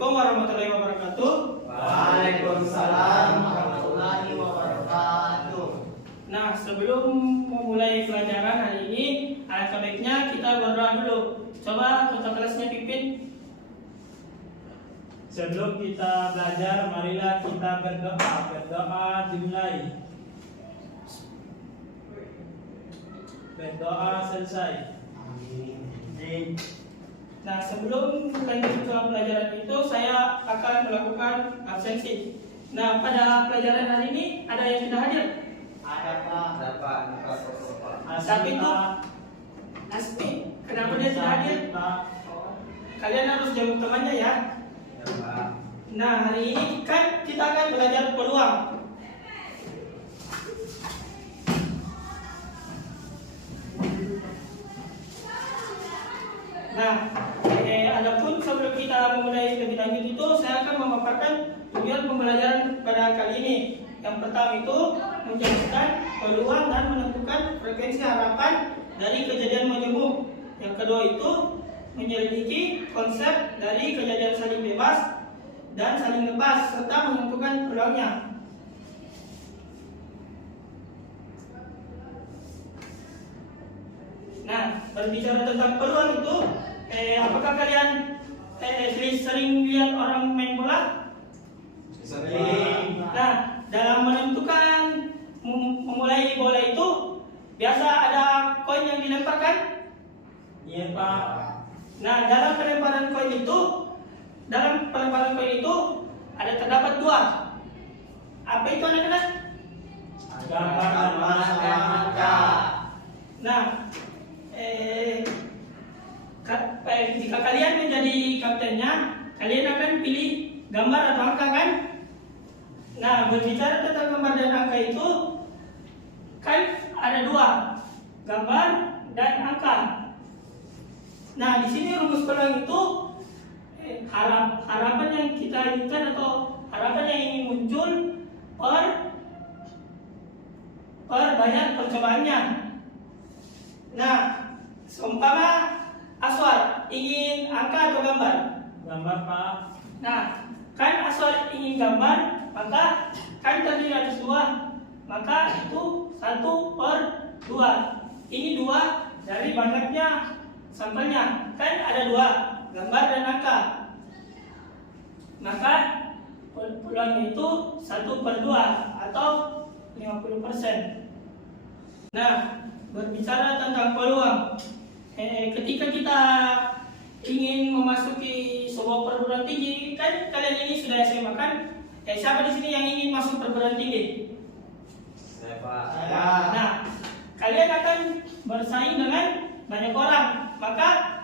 Assalamualaikum warahmatullahi wabarakatuh. Waalaikumsalam warahmatullahi wabarakatuh. Nah, sebelum memulai pelajaran hari ini, alangkah baiknya kita berdoa dulu. Coba ketua kelasnya pimpin. Sebelum kita belajar, marilah kita berdoa. Berdoa dimulai. Berdoa selesai. Amin. Nah, sebelum lanjut ke pelajaran itu, saya akan melakukan absensi. Nah, pada pelajaran hari ini ada yang tidak hadir. Ada Pak. Dapat Tapi itu Asmi, kenapa dia tidak hadir? Kalian harus jawab temannya ya. Nah, hari ini kan kita akan belajar peluang. Nah, adapun sebelum kita memulai lebih lanjut itu, saya akan memaparkan tujuan pembelajaran pada kali ini. Yang pertama itu menjelaskan peluang dan menentukan frekuensi harapan dari kejadian menjemuk. Yang kedua itu menyelidiki konsep dari kejadian saling bebas dan saling lepas serta menentukan peluangnya. Nah, berbicara tentang peluang itu, apakah kalian sering lihat orang main bola? Sering. Nah, dalam menentukan memulai bola itu, biasa ada koin yang dilemparkan. Iya Pak. Nah, dalam pelemparan koin itu, ada terdapat dua. Apa itu anak-anak? Gambar dan angka. Nah, jika kalian menjadi kaptennya, kalian akan pilih gambar atau angka kan? Nah, berbicara tentang gambar dan angka itu, kan ada dua, gambar dan angka. Nah, di sini rumus peluang itu harapan yang kita inginkan atau harapan yang ingin muncul per banyak percobaannya. Nah, seumpama Aswar ingin angka atau gambar? Gambar Pak. Nah, kan Aswar ingin gambar, maka kan terdiri atas dua, maka itu 1/2. Ini dua dari banyaknya sampelnya, kan ada dua, gambar dan angka. Maka peluangnya itu 1/2 atau 50%. Nah, berbicara tentang peluang, ketika kita ingin memasuki sebuah perguruan tinggi, kan kalian ini sudah SMA kan? Siapa di sini yang ingin masuk perguruan tinggi? Saya Pak. Nah, kalian akan bersaing dengan banyak orang, maka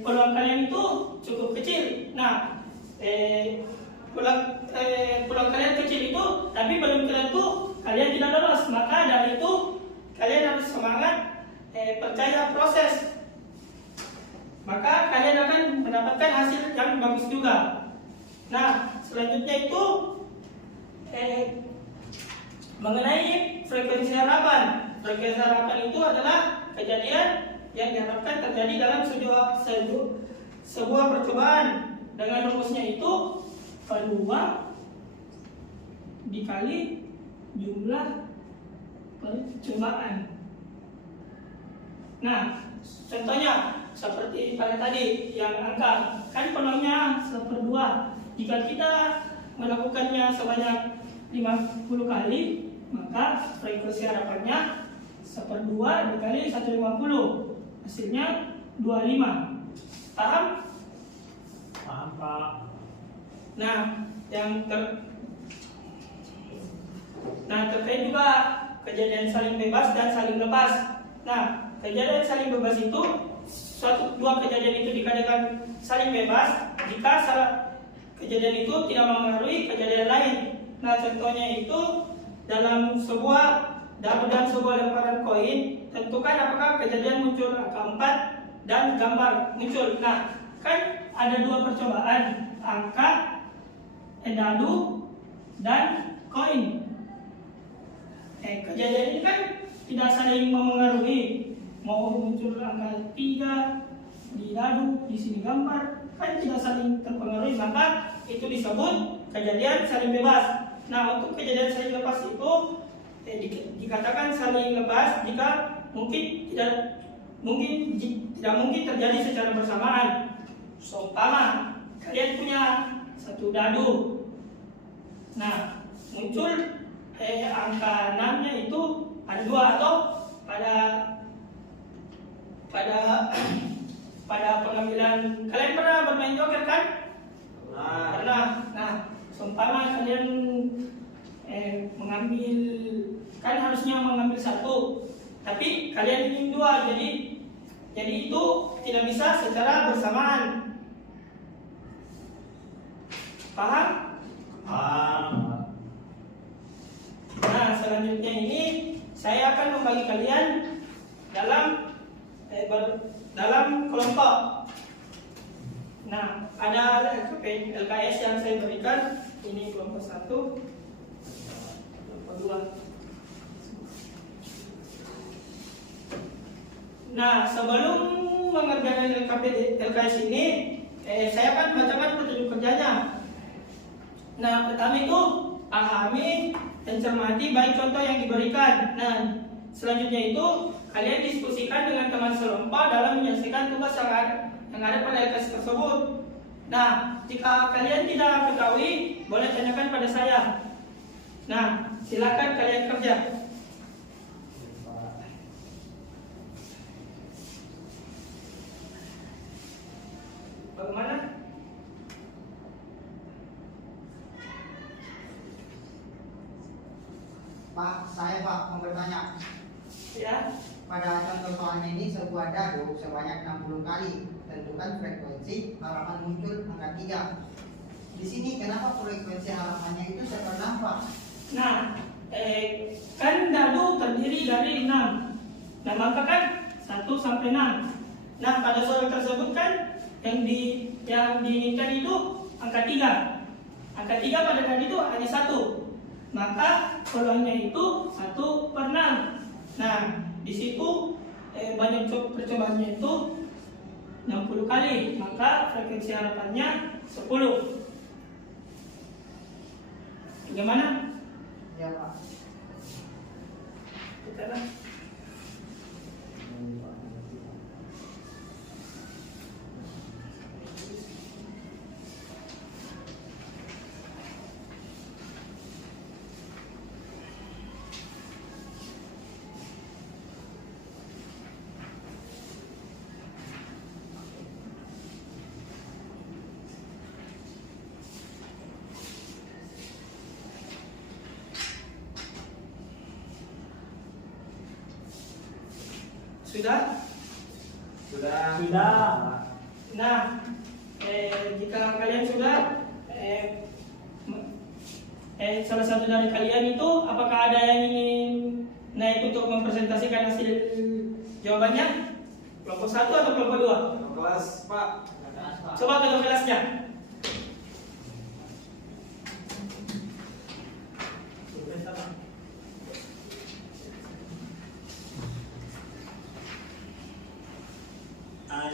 peluang kalian itu cukup kecil. Nah, peluang kalian kecil itu, tapi belum tentu kalian tidak lolos. Maka dari itu kalian harus semangat, percaya proses. Maka kalian akan mendapatkan hasil yang bagus juga. Nah, selanjutnya itu mengenai frekuensi harapan. Frekuensi harapan itu adalah kejadian yang diharapkan terjadi dalam sebuah percobaan. Dengan rumusnya itu peluang dikali jumlah percobaan. Nah, contohnya seperti pada tadi yang angka, kan peluangnya 1/2. Jika kita melakukannya sebanyak 50 kali, maka frekuensi harapannya 1/2 dikali 150, hasilnya 25. Paham? Paham Pak. Nah, terkait juga kejadian saling bebas dan saling lepas. Nah, kejadian saling bebas itu dua kejadian itu dikatakan saling bebas jika kejadian itu tidak mempengaruhi kejadian lain. Nah, contohnya itu dalam sebuah lemparan koin, tentukan apakah kejadian muncul angka 4 dan gambar muncul. Nah, kan ada dua percobaan, angka, dadu, dan koin. Kejadian ini kan tidak saling memengaruhi. Mau muncul angka 3 di dadu, di sini gambar, kan tidak saling terpengaruhi, maka itu disebut kejadian saling bebas. Nah, untuk kejadian saling lepas itu dikatakan saling lepas jika tidak mungkin terjadi secara bersamaan. Seumpama kalian punya satu dadu. Nah, muncul angka 6-nya itu ada 2 atau pada pengambilan, kalian pernah bermain joker kan? Pernah. Nah, seumpama kalian mengambil, kan harusnya mengambil 1, tapi kalian ingin 2, jadi itu tidak bisa secara bersamaan. Paham? Nah, selanjutnya ini saya akan membagi kalian dalam kelompok. Nah, ada LKS yang saya berikan. Ini kelompok 1, kelompok 2. Nah, sebelum mengerjakan LKS ini, saya akan bacakan petunjuk kerjanya. Nah, pertama itu pahami dan cermati baik contoh yang diberikan. Nah, selanjutnya itu kalian diskusikan dengan teman sekelompok dalam menyelesaikan tugas yang ada pada LKS tersebut. Nah, jika kalian tidak mengetahui, boleh tanyakan pada saya. Nah, silakan kalian kerja. Bagaimana? Pak, saya mau bertanya. Ya. Pada contoh soalnya ini sebuah dadu sebanyak 60 kali. Tentukan frekuensi harapan muncul angka 3. Di sini kenapa frekuensi harapannya itu sekarang, Pak? Nah, kan dadu terdiri dari 6. Nah, maka kan 1 sampai 6. Nah, pada soal tersebut kan yang diinginkan itu angka 3. Angka 3 pada dadu itu hanya 1. Maka peluangnya itu 1/6. Nah, di situ banyak percobaannya itu 60 kali, maka frekuensi harapannya 10. Bagaimana? Ya, Pak. Kita lah. Sudah? Sudah. Nah, jika kalian sudah, salah satu dari kalian itu, apakah ada yang ingin naik untuk mempresentasikan hasil jawabannya? Kelompok 1 atau kelompok 2? Kelas, Pak. Coba ke kelasnya.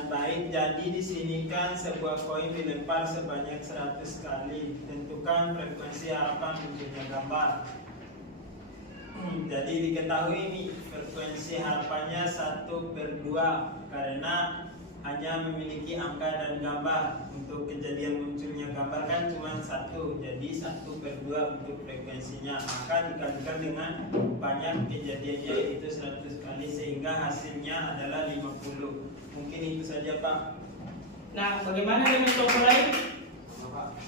Baik, jadi di sini kan sebuah koin dilempar sebanyak 100 kali. Tentukan frekuensi harapan munculnya gambar. Jadi diketahui nih frekuensi harapannya 1/2 karena hanya memiliki angka dan gambar. Untuk kejadian munculnya gambar kan cuma 1, jadi 1/2 untuk frekuensinya. Maka dikalikan dengan banyak kejadiannya, yaitu 100 kali, sehingga hasilnya adalah 50. Mungkin itu saja, Pak. Nah, bagaimana dengan kelompok lain?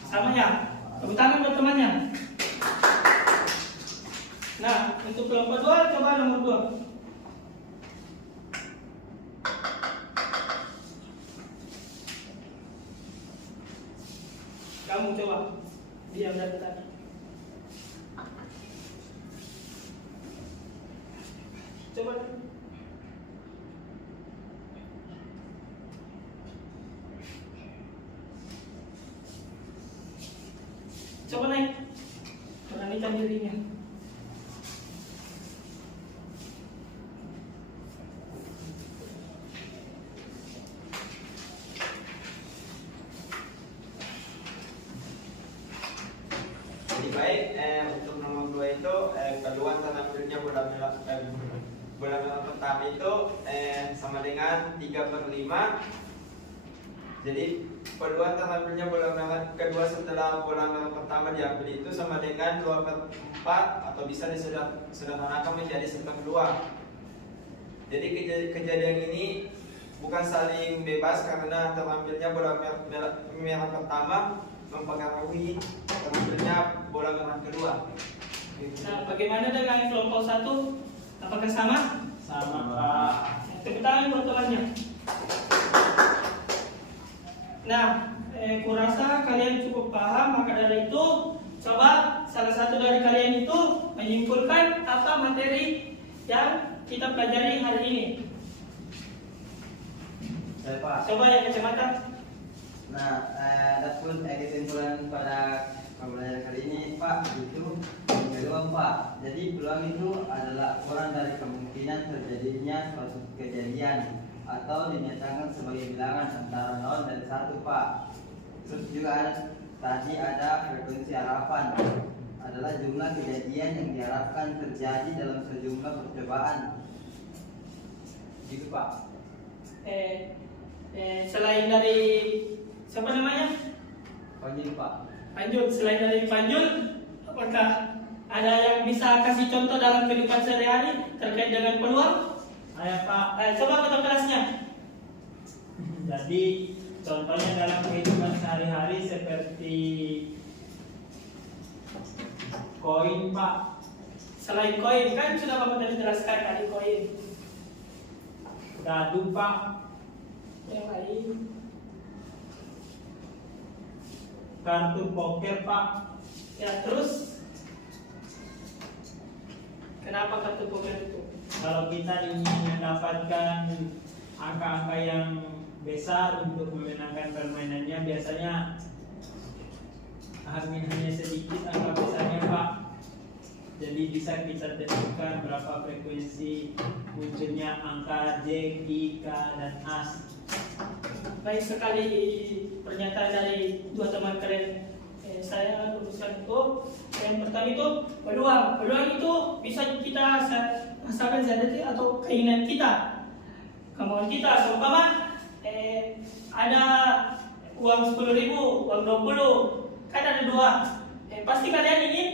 Sama ya? Tepuk tangan buat temannya. Nah, untuk kelompok 2, coba nomor 2. Kamu coba. Diam dari tadi. Coba. Coba naik. Beranikan dirinya. baik. Untuk nomor 2 itu keluar terakhirnya bola merah pertama itu sama dengan 3/5. Jadi peluang terakhirnya bola merah kedua setelah bola merah pertama diambil itu sama dengan 2/4 atau bisa disederhanakan menjadi 1/2. Jadi kejadian ini bukan saling bebas karena terambilnya bola merah pertama mempengaruhi terambilnya bola merah kedua. Nah, bagaimana dengan kelompok 1? Apakah sama? Sama, Pak. Tepuk tangan buat temannya. Nah, kurasa kalian cukup paham, maka dari itu coba salah satu dari kalian itu menyimpulkan apa materi yang kita pelajari hari ini. Saya Pak. Coba yang kacamata. Nah, adapun kesimpulan pada pembelajaran kali ini Pak itu kedua Pak. Jadi peluang itu adalah ukuran dari kemungkinan terjadinya suatu kejadian atau dinyatakan sebagai bilangan antara 0 dan 1 Pak. Terus juga tadi ada frekuensi harapan adalah jumlah kejadian yang diharapkan terjadi dalam sejumlah percobaan. Gitu Pak. Selain dari siapa namanya? Panjul Pak. Panjul. Selain dari Panjul, apakah ada yang bisa kasih contoh dalam kehidupan sehari-hari terkait dengan peluang? Ayo Pak. Coba ketua kelasnya. Jadi contohnya dalam kehidupan sehari-hari seperti koin Pak. Selain koin, kan sudah Bapak tadi jelaskan tadi koin. Dadu Pak. Yang lain, Kartu poker Pak. ya terus kenapa kartu poker itu? Kalau kita ingin mendapatkan angka-angka yang besar untuk memenangkan permainannya, biasanya hanya sedikit angka besarnya Pak. Jadi bisa kita tentukan berapa frekuensi munculnya angka J, I, K, dan As. Baik sekali pernyataan dari dua teman kalian. Saya luruskan itu. Yang pertama itu peluang. Peluang itu bisa kita rasakan sendiri atau keinginan kita, kemauan kita. Seumpama ada uang 10.000, uang 20, kan ada dua. Pasti kalian ingin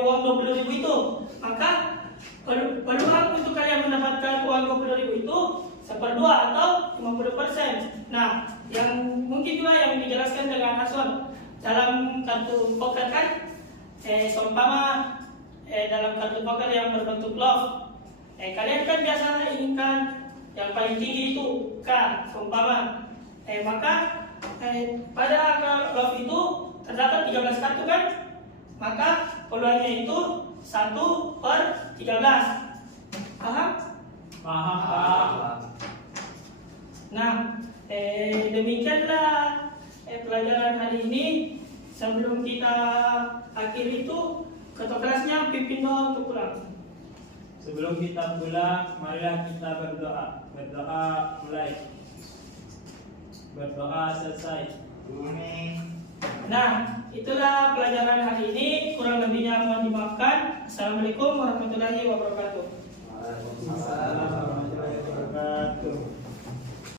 uang 20.000 itu. Maka peluang untuk kalian mendapatkan uang 20.000 itu 1/2 atau 50%. Nah, yang mungkin juga yang dijelaskan dengan Aswan dalam kartu poker kan, seumpama dalam kartu poker yang berbentuk love, kalian kan biasa inginkan yang paling tinggi itu K, seumpama, maka pada angka love itu terdapat 13 kartu kan, maka peluangnya itu 1/13. Paham? Paham Pak. Nah, demikianlah pelajaran hari ini. Sebelum kita akhiri itu, ketua kelasnya pimpin doa untuk pulang. Sebelum kita pulang, marilah kita berdoa. Berdoa mulai. Berdoa selesai. Nah, itulah pelajaran hari ini. Kurang lebihnya mohon dimaafkan. Assalamualaikum warahmatullahi wabarakatuh.